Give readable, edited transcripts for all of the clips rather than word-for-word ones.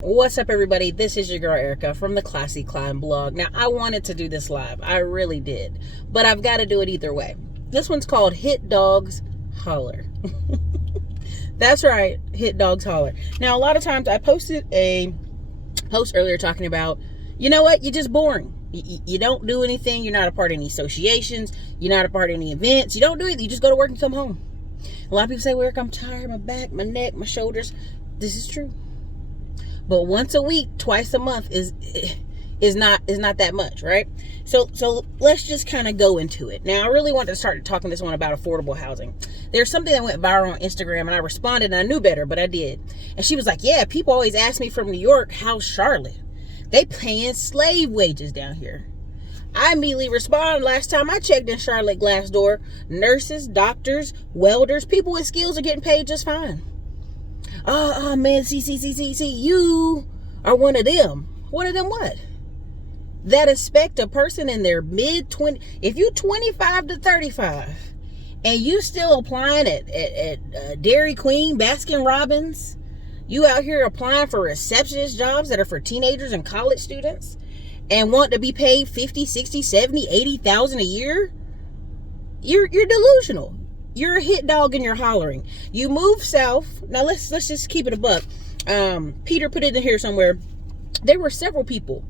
What's up, everybody? This is your girl Ericka from the Classy Climb blog. Now, I wanted to do this live. I really did. But I've got to do it either way. This one's called Hit Dogs Holler. That's right. Hit Dogs Holler. Now, a lot of times I posted a post earlier talking about, you know what? You're just boring. You don't do anything. You're not a part of any associations. You're not a part of any events. You don't do anything. You just go to work and come home. A lot of people say, well, Eric, I'm tired. My back, my neck, my shoulders. This is true. But once a week, twice a month is not that much, right? So let's just kind of go into it. Now, I really wanted to start talking this one about affordable housing. There's something that went viral on Instagram, and I responded, and I knew better, but I did. And she was like, yeah, people always ask me from New York, how's Charlotte? They paying slave wages down here. I immediately responded, last time I checked in Charlotte Glassdoor, nurses, doctors, welders, people with skills are getting paid just fine. Oh man, see, you are one of them. One of them what? That expect a person in their mid-20s, if you 25 to 35, and you still applying at Dairy Queen, Baskin Robbins, you out here applying for receptionist jobs that are for teenagers and college students, and want to be paid 50, 60, 70, 80,000 a year, you're delusional. You're a hit dog and you're hollering. You move south. Now let's just keep it a buck. Peter put it in here somewhere. There were several people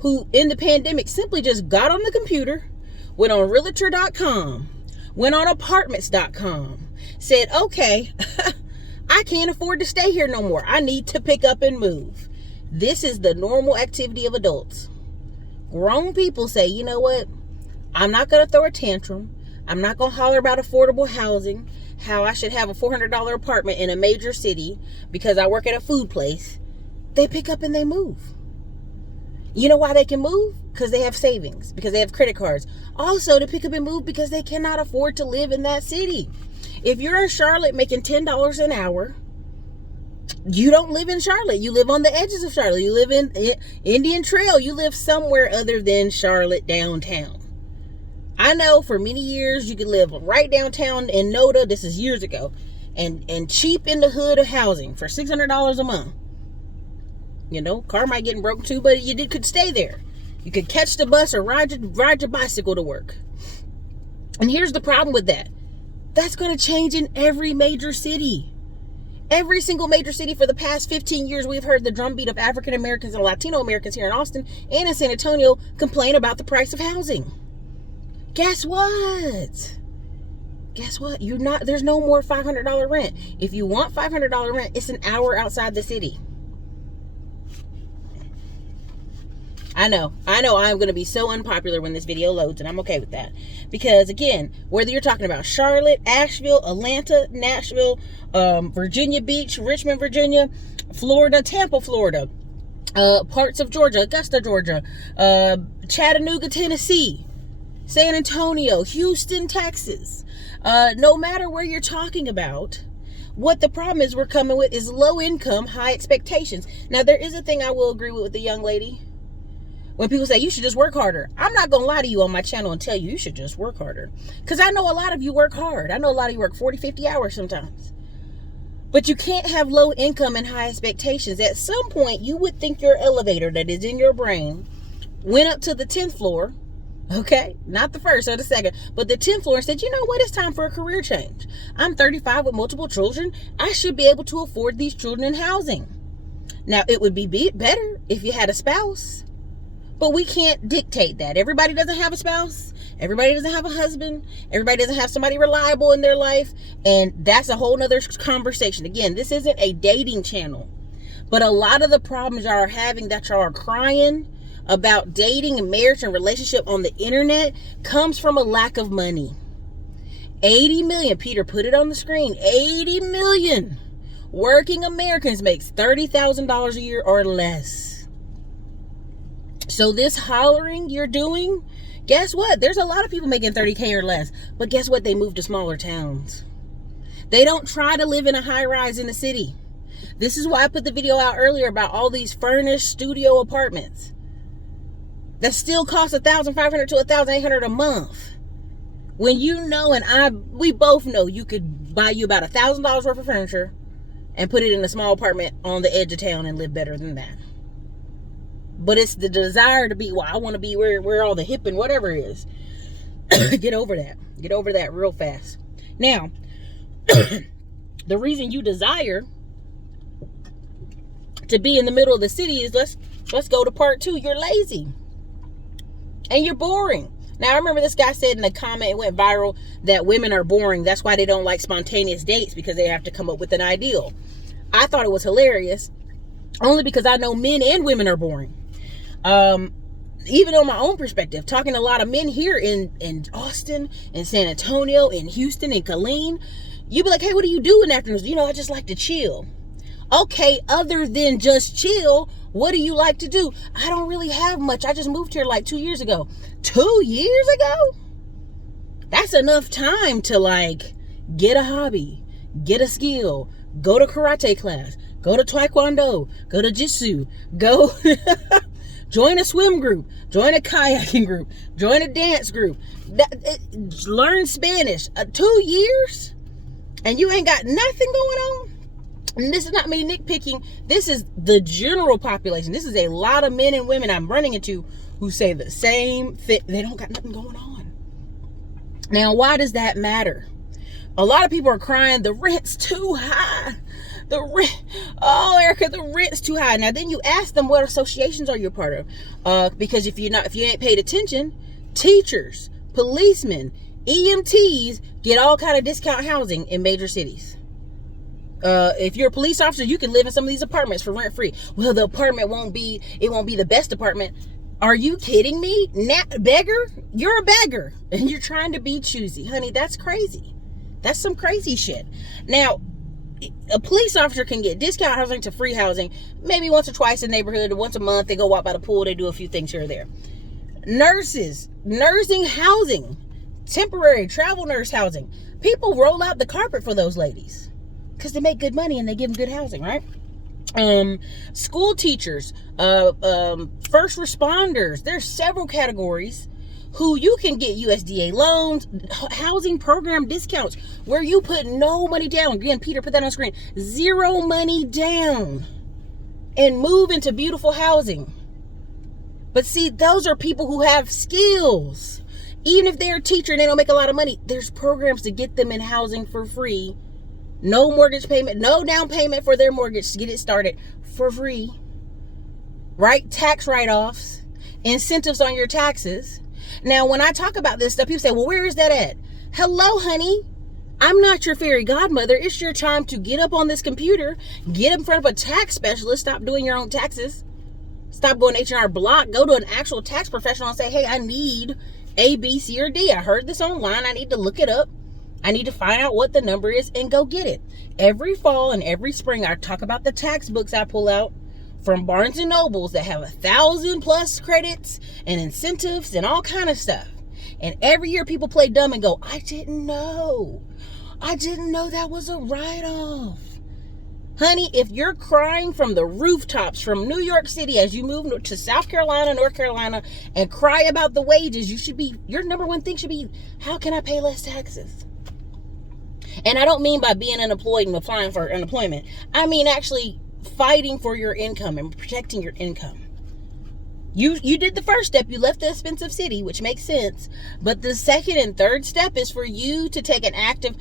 who in the pandemic simply just got on the computer, went on realtor.com, went on apartments.com, said, okay, I can't afford to stay here no more. I need to pick up and move. This is the normal activity of adults. Grown people say, you know what? I'm not going to throw a tantrum. I'm not going to holler about affordable housing, how I should have a $400 apartment in a major city because I work at a food place. They pick up and they move. You know why they can move? Because they have savings, because they have credit cards. Also, to pick up and move because they cannot afford to live in that city. If you're in Charlotte making $10 an hour, you don't live in Charlotte. You live on the edges of Charlotte. You live in Indian Trail. You live somewhere other than Charlotte downtown. I know for many years you could live right downtown in Noda, this is years ago, and cheap in the hood of housing for $600 a month. You know, car might get broken too, but you could stay there. You could catch the bus or ride your bicycle to work. And here's the problem with that. That's going to change in every major city. Every single major city for the past 15 years, we've heard the drumbeat of African Americans and Latino Americans here in Austin and in San Antonio complain about the price of housing. Guess what? There's no more $500 rent. If you want $500 rent, it's an hour outside the city. I know I'm going to be so unpopular when this video loads, and I'm okay with that. Because again, whether you're talking about Charlotte, Asheville, Atlanta, Nashville, Virginia Beach, Richmond, Virginia, Florida, Tampa, Florida, parts of Georgia, Augusta, Georgia, Chattanooga, Tennessee, San Antonio, Houston, Texas. No matter where you're talking about, what the problem is we're coming with is low income, high expectations. Now, there is a thing I will agree with the young lady. When people say you should just work harder, I'm not going to lie to you on my channel and tell you should just work harder. Because I know a lot of you work hard. I know a lot of you work 40, 50 hours sometimes. But you can't have low income and high expectations. At some point, you would think your elevator that is in your brain went up to the 10th floor. Okay, not the first or the second, but the 10th floor, and said, you know what, it's time for a career change. I'm 35 with multiple children. I should be able to afford these children in housing. Now, it would be better if you had a spouse, but we can't dictate that. Everybody doesn't have a spouse. Everybody doesn't have a husband. Everybody doesn't have somebody reliable in their life, and that's a whole nother conversation. Again, this isn't a dating channel, but a lot of the problems y'all are having that y'all are crying about dating and marriage and relationship on the internet comes from a lack of money. 80 million, Peter put it on the screen, 80 million working Americans makes $30,000 a year or less. So this hollering you're doing, guess what? There's a lot of people making 30K or less, but guess what? They move to smaller towns. They don't try to live in a high rise in the city. This is why I put the video out earlier about all these furnished studio apartments that still cost $1,500 to $1,800 a month. When you know, and we both know, you could buy you about $1,000 worth of furniture and put it in a small apartment on the edge of town and live better than that. But it's the desire to be, well, I want to be where all the hip and whatever is. Get over that. Get over that real fast. Now, the reason you desire to be in the middle of the city is, let's go to part 2. You're lazy and you're boring. Now, I remember this guy said in a comment, it went viral, that women are boring. That's why they don't like spontaneous dates, because they have to come up with an ideal. I thought it was hilarious, only because I know men and women are boring. Even on my own perspective, talking to a lot of men here in Austin, in San Antonio, in Houston, in Killeen, you'd be like, hey, what do you do in the afternoons? I just like to chill. Okay, other than just chill, what do you like to do? I don't really have much. I just moved here like 2 years ago. 2 years ago? That's enough time to get a hobby, get a skill, go to karate class, go to taekwondo, go to jitsu, go join a swim group, join a kayaking group, join a dance group, learn Spanish. 2 years? And you ain't got nothing going on? And this is not me nitpicking. This is the general population. This is a lot of men and women I'm running into who say the same thing. They don't got nothing going on. Now, why does that matter? A lot of people are crying, the rent's too high. Ericka, the rent's too high. Now, then you ask them, what associations are you a part of? Because if you ain't paid attention, teachers, policemen, EMTs get all kind of discount housing in major cities. If you're a police officer, you can live in some of these apartments for rent free. Well, the apartment won't be the best apartment. Are you kidding me? Beggar? You're a beggar and you're trying to be choosy. Honey, that's crazy. That's some crazy shit. Now, a police officer can get discount housing to free housing maybe once or twice in the neighborhood, or once a month. They go walk by the pool, they do a few things here or there. Nurses, nursing housing, temporary travel nurse housing. People roll out the carpet for those ladies because they make good money and they give them good housing, right? School teachers, first responders. There's several categories who you can get USDA loans, housing program discounts, where you put no money down. Again, Peter, put that on screen. 0 money down and move into beautiful housing. But see, those are people who have skills. Even if they're a teacher and they don't make a lot of money, there's programs to get them in housing for free. No mortgage payment, no down payment for their mortgage to get it started for free. Right? Tax write-offs, incentives on your taxes. Now, when I talk about this stuff, people say, well, where is that at? Hello, honey. I'm not your fairy godmother. It's your time to get up on this computer, get in front of a tax specialist, stop doing your own taxes, stop going H&R Block, go to an actual tax professional and say, hey, I need A, B, C, or D. I heard this online. I need to look it up. I need to find out what the number is and go get it. Every fall and every spring, I talk about the tax books I pull out from Barnes and Nobles that have 1,000+ credits and incentives and all kind of stuff. And every year people play dumb and go, I didn't know that was a write-off. Honey, if you're crying from the rooftops from New York City as you move to South Carolina, North Carolina, and cry about the wages, your number one thing should be, how can I pay less taxes? And I don't mean by being unemployed and applying for unemployment. I mean actually fighting for your income and protecting your income. You did the first step. You left the expensive city, which makes sense. But the second and third step is for you to take an active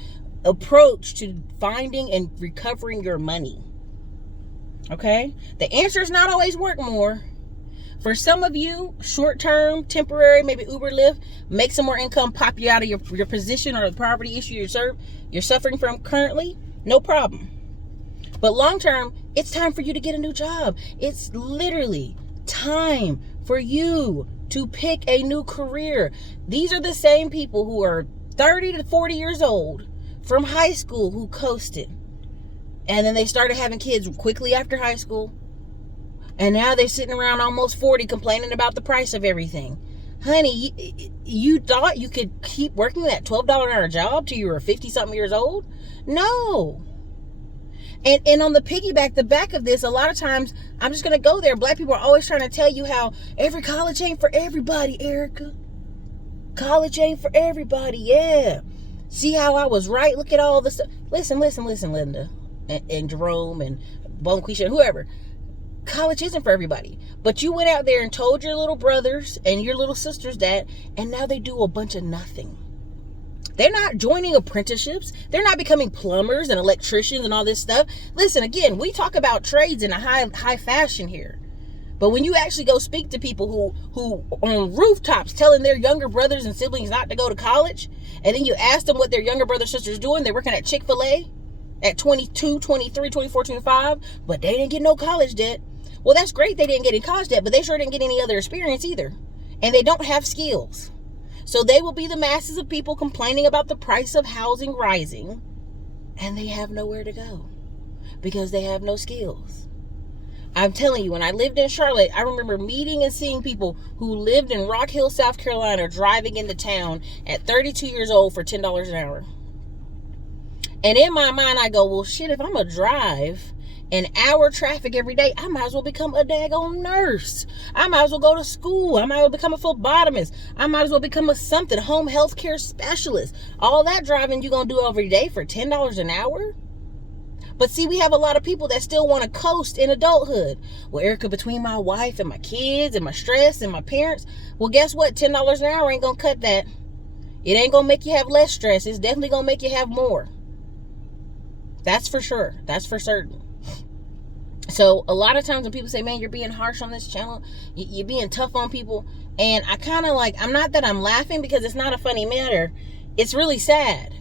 approach to finding and recovering your money. Okay? The answer is not always work more. For some of you, short-term, temporary, maybe Uber, Lyft, make some more income, pop you out of your position or the poverty issue you're suffering from currently, no problem. But long-term, it's time for you to get a new job. It's literally time for you to pick a new career. These are the same people who are 30 to 40 years old from high school who coasted. And then they started having kids quickly after high school. And now they're sitting around almost 40 complaining about the price of everything. Honey, you thought you could keep working that $12 an hour job till you were 50-something years old? No. And on the piggyback, the back of this, a lot of times, I'm just going to go there. Black people are always trying to tell you how every college ain't for everybody, Ericka. College ain't for everybody, yeah. See how I was right? Look at all the stuff. Listen, Linda. and Jerome and Bonquisha and whoever. College isn't for everybody. But you went out there and told your little brothers and your little sisters that, and now they do a bunch of nothing. They're not joining apprenticeships. They're not becoming plumbers and electricians and all this stuff. Listen, again, we talk about trades in a high fashion here. But when you actually go speak to people who on rooftops telling their younger brothers and siblings not to go to college, and then you ask them what their younger brothers and sisters doing, they're working at Chick-fil-A at 22, 23, 24, 25, but they didn't get no college debt. Well, that's great they didn't get any college debt, but they sure didn't get any other experience either. And they don't have skills. So they will be the masses of people complaining about the price of housing rising, and they have nowhere to go because they have no skills. I'm telling you, when I lived in Charlotte, I remember meeting and seeing people who lived in Rock Hill, South Carolina, driving into town at 32 years old for $10 an hour. And in my mind, I go, well, shit, if I'm going to drive an hour traffic every day, I might as well become a daggone nurse. I might as well go to school. I might as well become a phlebotomist. I might as well become a something, home health care specialist. All that driving you going to do every day for $10 an hour? But see, we have a lot of people that still want to coast in adulthood. Well, Ericka, between my wife and my kids and my stress and my parents, well, guess what? $10 an hour ain't going to cut that. It ain't going to make you have less stress. It's definitely going to make you have more. That's for sure. That's for certain. So a lot of times when people say, man, you're being harsh on this channel, you're being tough on people. And I kind of like, I'm not that I'm laughing because it's not a funny matter. It's really sad.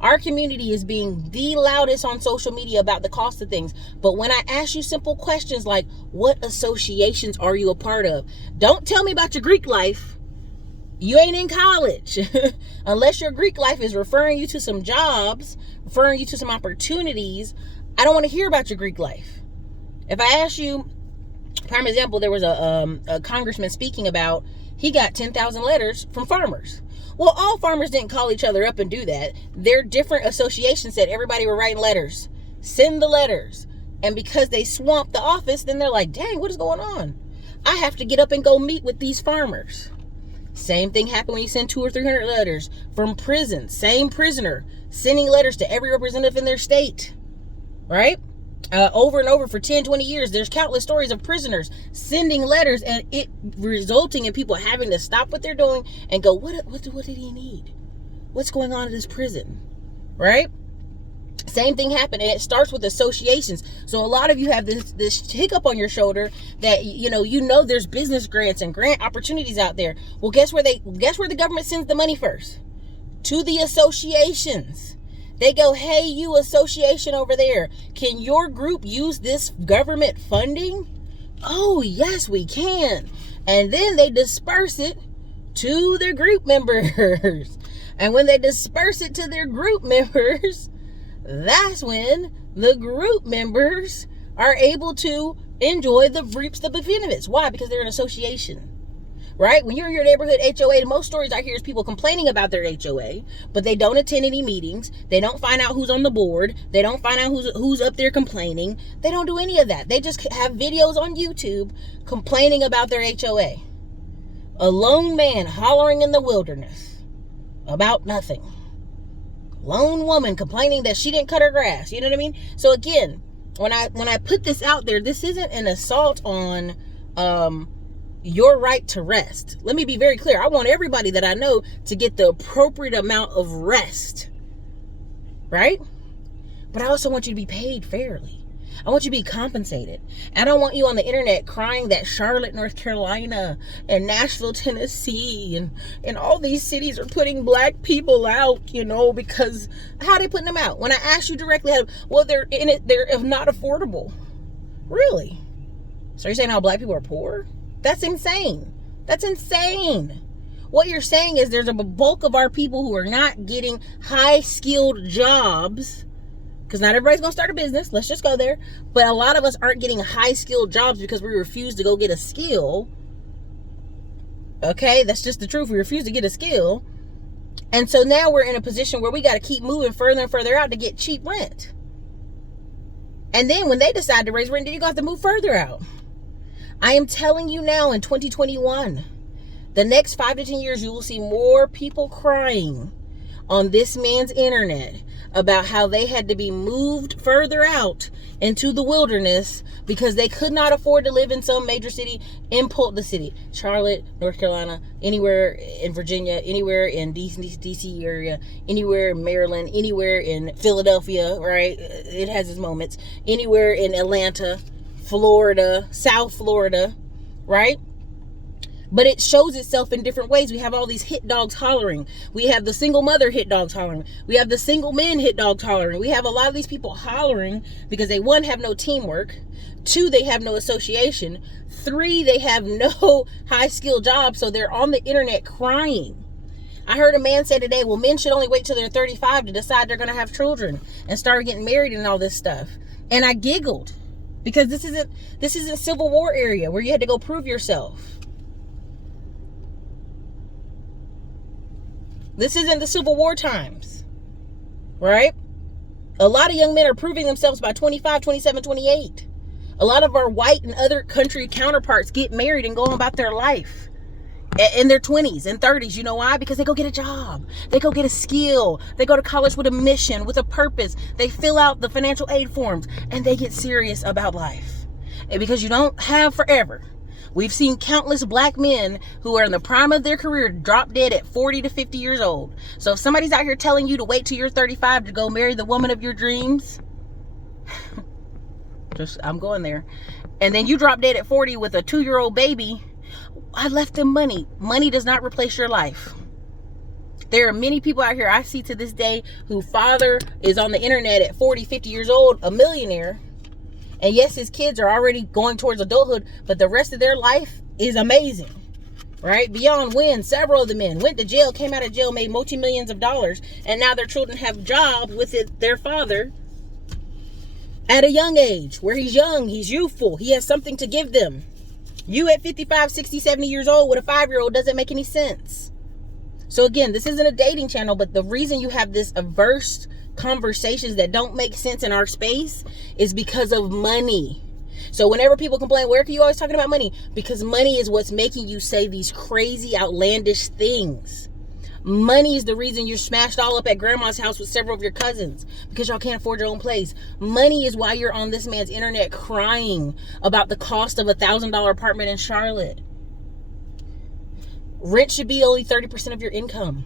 Our community is being the loudest on social media about the cost of things. But when I ask you simple questions like, what associations are you a part of? Don't tell me about your Greek life. You ain't in college. Unless your Greek life is referring you to some jobs, referring you to some opportunities, I don't want to hear about your Greek life. If I ask you, prime example, there was a congressman speaking about, he got 10,000 letters from farmers. Well, all farmers didn't call each other up and do that. Their different associations said everybody were writing letters. Send the letters. And because they swamped the office, then they're like, dang, what is going on? I have to get up and go meet with these farmers. Same thing happened when you send 200 or 300 letters from prison. Same prisoner sending letters to every representative in their state. Right? Over and over for 10, 20 years, there's countless stories of prisoners sending letters and it resulting in people having to stop what they're doing and go, what did he need? What's going on in this prison? Right? Same thing happened, and it starts with associations. So a lot of you have this hiccup on your shoulder that you know there's business grants and grant opportunities out there. Well, guess where the government sends the money first? To the associations. They go, hey, you association over there, can your group use this government funding? Oh, yes, we can. And then they disperse it to their group members. And when they disperse it to their group members, that's when the group members are able to enjoy the reaps the benefits. Why? Because they're an association. Right? When you're in your neighborhood HOA, the most stories I hear is people complaining about their HOA, but they don't attend any meetings. They don't find out who's on the board. They don't find out who's up there complaining. They don't do any of that. They just have videos on YouTube complaining about their HOA. A lone man hollering in the wilderness about nothing. Lone woman complaining that she didn't cut her grass. You know what I mean? So again, when I put this out there, this isn't an assault on your right to rest. Let me be very clear. I want everybody that I know to get the appropriate amount of rest. Right? But I also want you to be paid fairly. I want you to be compensated. I don't want you on the internet crying that Charlotte, North Carolina and Nashville, Tennessee and all these cities are putting black people out, because how are they putting them out? When I ask you directly, well, they're not affordable. Really? So you're saying all black people are poor? That's insane. That's insane. What you're saying is there's a bulk of our people who are not getting high-skilled jobs, because not everybody's going to start a business. Let's just go there. But a lot of us aren't getting high-skilled jobs because we refuse to go get a skill. Okay? That's just the truth. We refuse to get a skill. And so now we're in a position where we got to keep moving further and further out to get cheap rent. And then when they decide to raise rent, then you're going to have to move further out. I am telling you now, in 2021, the next 5 to 10 years, you will see more people crying on this man's internet about how they had to be moved further out into the wilderness because they could not afford to live in some major city, import the city, Charlotte, North Carolina, anywhere in Virginia, anywhere in DC area, anywhere in Maryland, anywhere in Philadelphia, right? It has its moments. Anywhere in Atlanta, Florida, South Florida, right? But it shows itself in different ways. We have all these hit dogs hollering. We have the single mother hit dogs hollering. We have the single men hit dogs hollering. We have a lot of these people hollering because they, one, have no teamwork. Two, they have no association. Three, they have no high skill job. So they're on the internet crying. I heard a man say today, well, men should only wait till they're 35 to decide they're going to have children and start getting married and all this stuff. And I giggled because this isn't Civil War area where you had to go prove yourself. This isn't the Civil War times, right? A lot of young men are proving themselves by 25, 27, 28. A lot of our white and other country counterparts get married and go on about their life in their 20s and 30s. You know why? Because they go get a job. They go get a skill. They go to college with a mission, with a purpose. They fill out the financial aid forms and they get serious about life. And because you don't have forever. We've seen countless black men who are in the prime of their career drop dead at 40 to 50 years old. So if somebody's out here telling you to wait till you're 35 to go marry the woman of your dreams, I'm going there. And then you drop dead at 40 with a 2-year-old baby, I left them money. Money does not replace your life. There are many people out here I see to this day whose father is on the internet at 40, 50 years old, a millionaire. And yes, his kids are already going towards adulthood, but the rest of their life is amazing, right? Beyond when several of the men went to jail, came out of jail, made multi-millions of dollars, and now their children have jobs with their father at a young age, where he's young, he's youthful, he has something to give them. You at 55, 60, 70 years old with a 5-year-old doesn't make any sense. So again, this isn't a dating channel, but the reason you have this averse conversations that don't make sense in our space is because of money. So whenever people complain, where are you always talking about money? Because money is what's making you say these crazy, outlandish things. Money is the reason you're smashed all up at grandma's house with several of your cousins because y'all can't afford your own place. Money is why you're on this man's internet crying about the cost of $1,000 apartment in Charlotte. Rent should be only 30% of your income.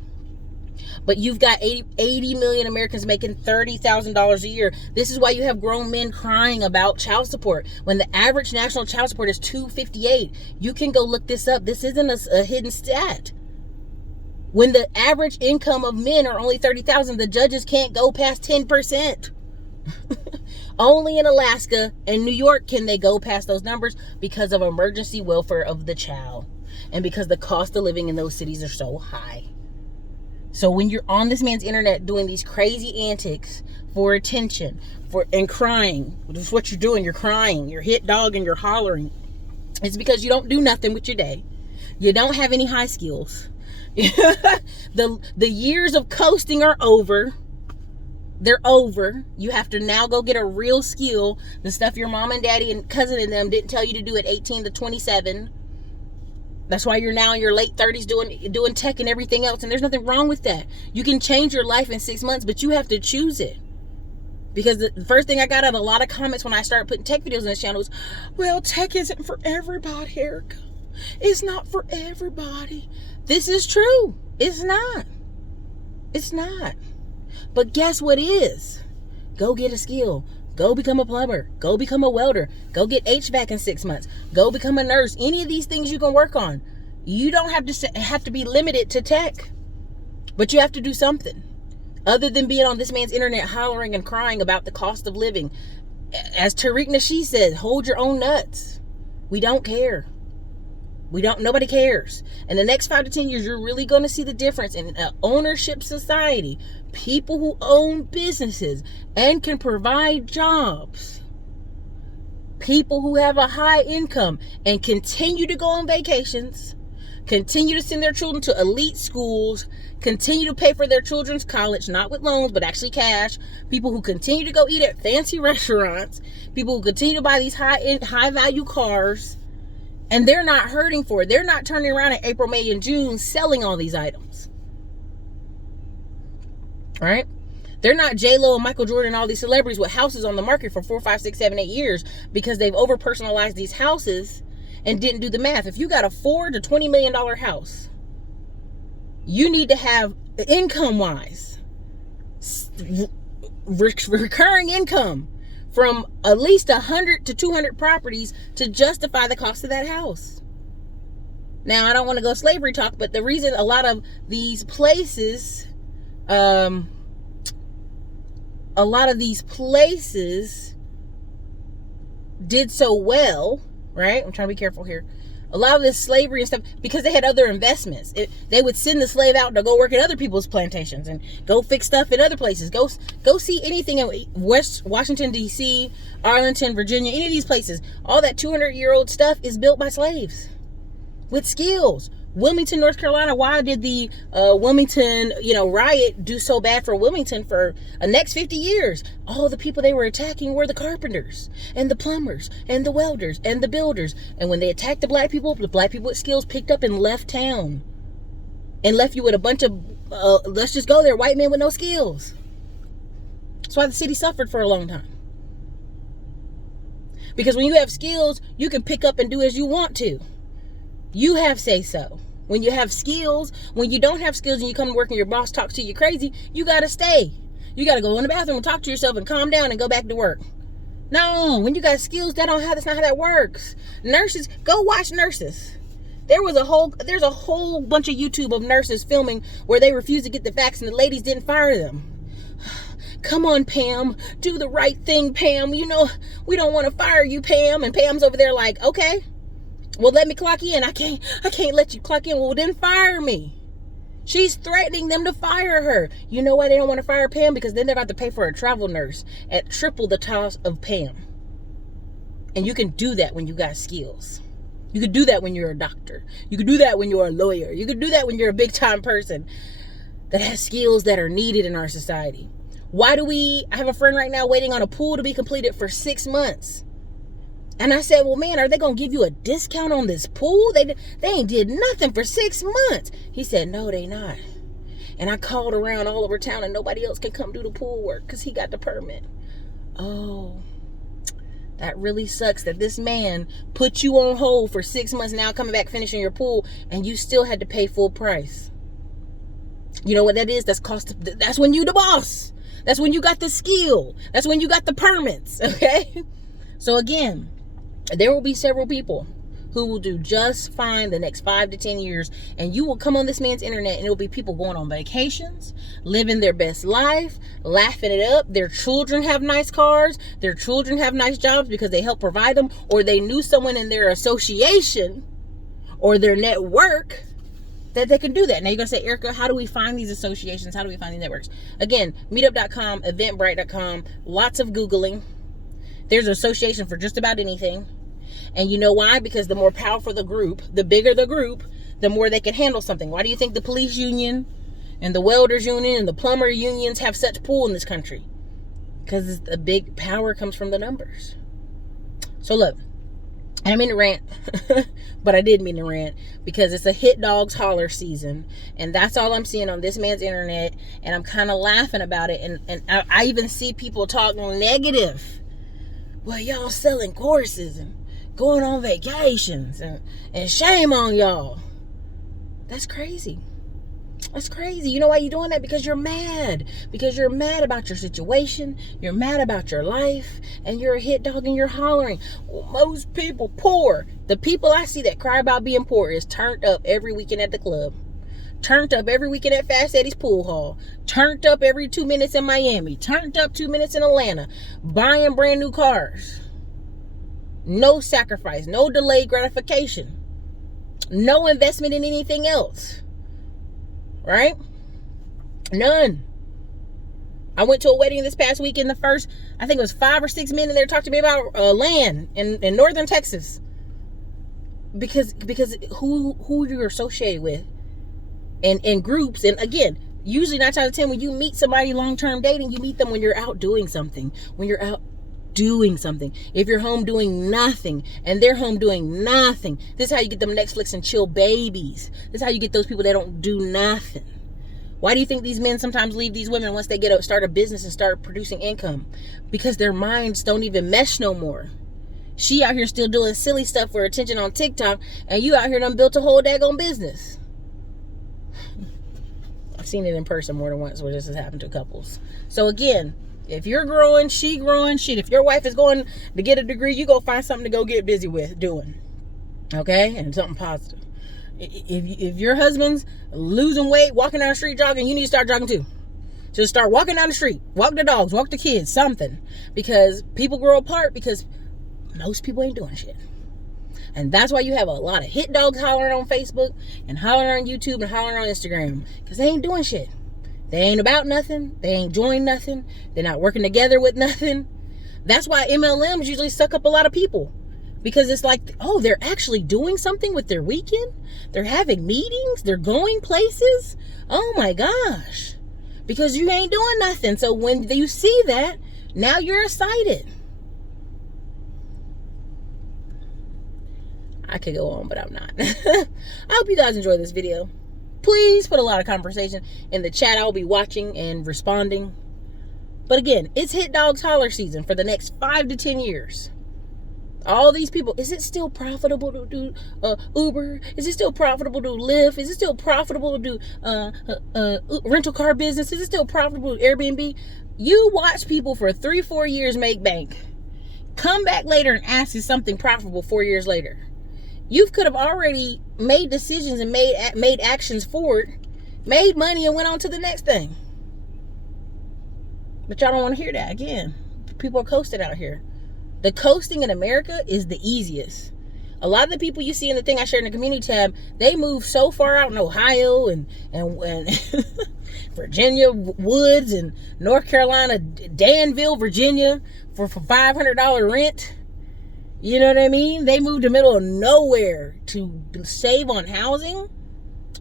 But you've got 80 million Americans making $30,000 a year. This is why you have grown men crying about child support. When the average national child support is $258, you can go look this up. This isn't a hidden stat. When the average income of men are only $30,000, the judges can't go past 10%. Only in Alaska and New York can they go past those numbers because of emergency welfare of the child and because the cost of living in those cities are so high. So when you're on this man's internet doing these crazy antics for attention, and crying, which is what you're doing, you're crying, you're hit dog and you're hollering, it's because you don't do nothing with your day. You don't have any high skills. The years of coasting are over. They're over. You have to now go get a real skill, the stuff your mom and daddy and cousin and them didn't tell you to do at 18 to 27. That's why you're now in your late 30s doing tech and everything else. And there's nothing wrong with that. You can change your life in 6 months, but you have to choose it. Because the first thing I got out of a lot of comments when I started putting tech videos on this channel was, well, tech isn't for everybody, Ericka. It's not for everybody. This is true. It's not. It's not. But guess what is? Go get a skill. Go become a plumber. Go become a welder. Go get HVAC in 6 months. Go become a nurse. Any of these things you can work on. You don't have to be limited to tech. But you have to do something. Other than being on this man's internet hollering and crying about the cost of living. As Tariq Nasheed said, hold your own nuts. We don't care. Nobody cares. In the next 5 to 10 years, you're really going to see the difference in an ownership society. People who own businesses and can provide jobs. People who have a high income and continue to go on vacations. Continue to send their children to elite schools. Continue to pay for their children's college, not with loans, but actually cash. People who continue to go eat at fancy restaurants. People who continue to buy these high value cars. And they're not hurting for it. They're not turning around in April, May, and June selling all these items. right? They're not J-Lo and Michael Jordan and all these celebrities with houses on the market for 4, 5, 6, 7, 8 years because they've over-personalized these houses and didn't do the math. If you got a $4 to $20 million house, you need to have income-wise, recurring income from at least 100 to 200 properties to justify the cost of that house. Now, I don't want to go slavery talk, but the reason a lot of these places, did so well, right? I'm trying to be careful here. A lot of this slavery and stuff, because they had other investments. They would send the slave out to go work at other people's plantations and go fix stuff in other places. Go see anything in West Washington, D.C., Arlington, Virginia, any of these places. All that 200-year-old stuff is built by slaves with skills. Wilmington, North Carolina, why did the Wilmington, riot do so bad for Wilmington for the next 50 years? All the people they were attacking were the carpenters and the plumbers and the welders and the builders. And when they attacked the black people with skills picked up and left town and left you with a bunch of, let's just go there, white men with no skills. That's why the city suffered for a long time. Because when you have skills, you can pick up and do as you want to. You have say so. When you have skills, when you don't have skills and you come to work and your boss talks to you crazy, you got to stay. You got to go in the bathroom and talk to yourself and calm down and go back to work. No, when you got skills, that's not how that works. Nurses, go watch nurses. There's a whole bunch of YouTube of nurses filming where they refuse to get the facts and the ladies didn't fire them. Come on, Pam, do the right thing, Pam. We don't want to fire you, Pam. And Pam's over there like, okay. Well, let me clock in. I can't let you clock in. Well, then fire me. She's threatening them to fire her. You know why they don't want to fire Pam? Because then they're about to pay for a travel nurse at triple the cost of Pam. And you can do that when you got skills. You can do that when you're a doctor. You can do that when you're a lawyer. You can do that when you're a big time person that has skills that are needed in our society. I have a friend right now waiting on a pool to be completed for 6 months. And I said, well, man, are they going to give you a discount on this pool? They ain't did nothing for 6 months. He said, no, they not. And I called around all over town and nobody else can come do the pool work because he got the permit. Oh, that really sucks that this man put you on hold for 6 months, now coming back finishing your pool, and you still had to pay full price. You know what that is? That's when you the boss. That's when you got the skill. That's when you got the permits, okay? So again, there will be several people who will do just fine the next 5 to 10 years, and you will come on this man's internet and it will be people going on vacations, living their best life, laughing it up. Their children have nice cars, their children have nice jobs because they help provide them, or they knew someone in their association or their network that they can do that. Now you're gonna say, Ericka, how do we find these associations? How do we find these networks? Again, meetup.com, eventbrite.com, lots of Googling. There's an association for just about anything. And you know why? Because the more powerful the group, the bigger the group, the more they can handle something. Why do you think the police union and the welders union and the plumber unions have such pull in this country? Because the big power comes from the numbers. So look, I didn't mean to rant, but I did mean to rant because it's a hit dogs holler season. And that's all I'm seeing on this man's internet. And I'm kind of laughing about it. And I even see people talking negative. Well, y'all selling courses and going on vacations and shame on y'all. That's crazy. That's crazy. You know why you're doing that? Because you're mad. Because you're mad about your situation. You're mad about your life. And you're a hit dog and you're hollering. Well, most people poor. The people I see that cry about being poor is turned up every weekend at the club. Turned up every weekend at Fast Eddie's pool hall. Turned up every 2 minutes in Miami. Turned up 2 minutes in Atlanta. Buying brand new cars. No sacrifice. No delayed gratification. No investment in anything else. Right? None. I went to a wedding this past weekend. The first, I think it was 5 or 6 men in there talked to me about land in northern Texas. Because who you're associated with and groups. And again, usually 9 times out of 10 when you meet somebody long-term dating, you meet them when you're out doing something. When you're out doing something. If you're home doing nothing and they're home doing nothing, this is how you get them Netflix and chill babies. This is how you get those people that don't do nothing. Why do you think these men sometimes leave these women once they start a business and start producing income? Because their minds don't even mesh no more. She out here still doing silly stuff for attention on TikTok, and you out here done built a whole daggone business. I've seen it in person more than once where this has happened to couples. So again, if you're growing, she growing, shit, if your wife is going to get a degree, you go find something to go get busy with doing. Okay? And something positive. If your husband's losing weight, walking down the street jogging, you need to start jogging too. Just start walking down the street. Walk the dogs, walk the kids, something. Because people grow apart because most people ain't doing shit. And that's why you have a lot of hit dogs hollering on Facebook and hollering on YouTube and hollering on Instagram. Because they ain't doing shit. They ain't about nothing. They ain't doing nothing. They're not working together with nothing. That's why MLMs usually suck up a lot of people. Because it's like, oh, they're actually doing something with their weekend? They're having meetings? They're going places? Oh my gosh. Because you ain't doing nothing. So when you see that, now you're excited. I could go on, but I'm not. I hope you guys enjoy this video. Please put a lot of conversation in the chat. I'll be watching and responding. But again, it's hit dogs holler season for the next 5 to 10 years. All these people, is it still profitable to do Uber? Is it still profitable to do Lyft? Is it still profitable to do rental car business? Is it still profitable to Airbnb? You watch people for 3-4 years make bank. Come back later and ask is something profitable 4 years later. You could have already made decisions and made actions forward, made money and went on to the next thing. But y'all don't want to hear that. Again, people are coasting out here. The coasting in America is the easiest. A lot of the people you see in the thing I shared in the community tab, they move so far out in Ohio and Virginia woods and North Carolina, Danville, Virginia for $500 rent. You know what I mean? They moved to the middle of nowhere to save on housing.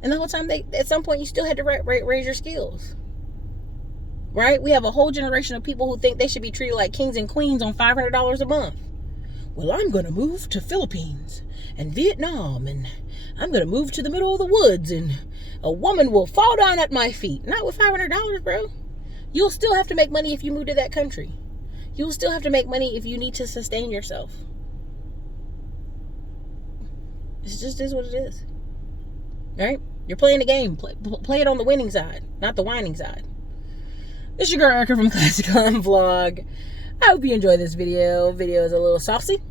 And the whole time, at some point, you still had to raise your skills. Right? We have a whole generation of people who think they should be treated like kings and queens on $500 a month. Well, I'm going to move to Philippines and Vietnam, and I'm going to move to the middle of the woods, and a woman will fall down at my feet. Not with $500, bro. You'll still have to make money if you move to that country. You'll still have to make money if you need to sustain yourself. It just is what it is. Right? You're playing the game. Play it on the winning side, not the whining side. This is your girl Ericka from Classic Climb Vlog. I hope you enjoyed this video. Video is a little saucy,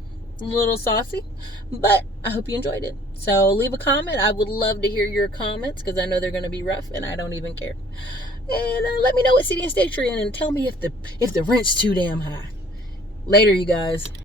but I hope you enjoyed it. So leave a comment. I would love to hear your comments because I know they're going to be rough and I don't even care. And let me know what city and state you're in and tell me if the rent's too damn high. Later, you guys.